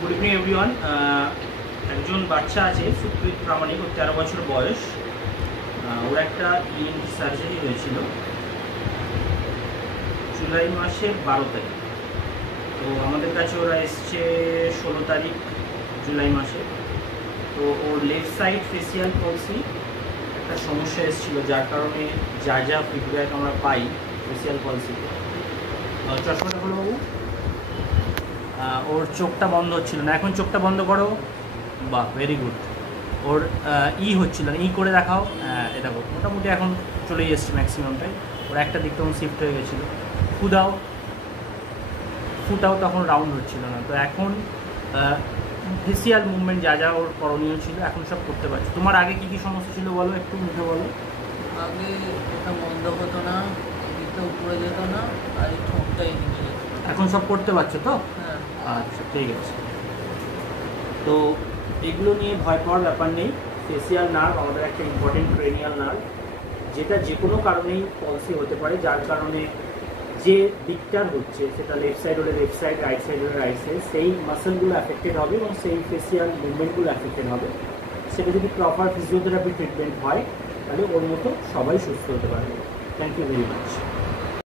Good evening everyone. একজন বাচ্চা আছে সুপ্রীত প্রামাণিক, ওর 13 বছর বয়স। ওর একটা ইএনটি সার্জারি হয়েছিল জুলাই মাসের 12 তারিখ। তো আমাদের কাছে ওরা এসছে 16 তারিখ জুলাই মাসে। তো ওর লেফট সাইড ফেসিয়াল পলসি একটা সমস্যা এসেছিলো, যার কারণে যা ফিডব্যাক আমরা পাই ফেসিয়াল পলসিতে। চশমাটা হলো বাবু, ওর চোখটা বন্ধ হচ্ছিল না, এখন চোখটা বন্ধ করো। বাহ, ভেরি গুড। ওর হচ্ছিল না, করে দেখাও। এটা মোটামুটি এখন চলেই এসছে ম্যাক্সিমামটাই। ওর একটা দিক তখন শিফট হয়ে গেছিলো। ফুটাও তখন রাউন্ড হচ্ছিল না। তো এখন ফেসিয়াল মুভমেন্ট যা ওর করণীয় ছিল এখন সব করতে পারছে। তোমার আগে কী কী সমস্যা ছিল বলো, একটু মুখে বলো। আগে এটা বন্ধ হতো না, দিতে উপরে যেত না, আর এই ঠোঁটটাই নিচে যেত। এখন সব করতে পারছো তো? হ্যাঁ। আচ্ছা, ঠিক আছে। তো এগুলো নিয়ে ভয় পাওয়ার ব্যাপার নেই। ফেসিয়াল নার্ভ আমাদের একটা ইম্পর্টেন্ট ক্রেনিয়াল নার্ভ, যেটা যে কোনো কারণেই পলসি হতে পারে, যার কারণে যে দিকটার হচ্ছে, সেটা লেফট সাইড হলে লেফট সাইড, রাইট সাইড হলে রাইট সাইড, সেই মাসেলগুলো অ্যাফেক্টেড হবে এবং সেই ফেসিয়াল মুভমেন্টগুলো অ্যাফেক্টেড হবে। সেটা যদি প্রপার ফিজিওথেরাপি ট্রিটমেন্ট হয়, তাহলে ওর মতো সবাই সুস্থ হতে পারবে। Thank you very much.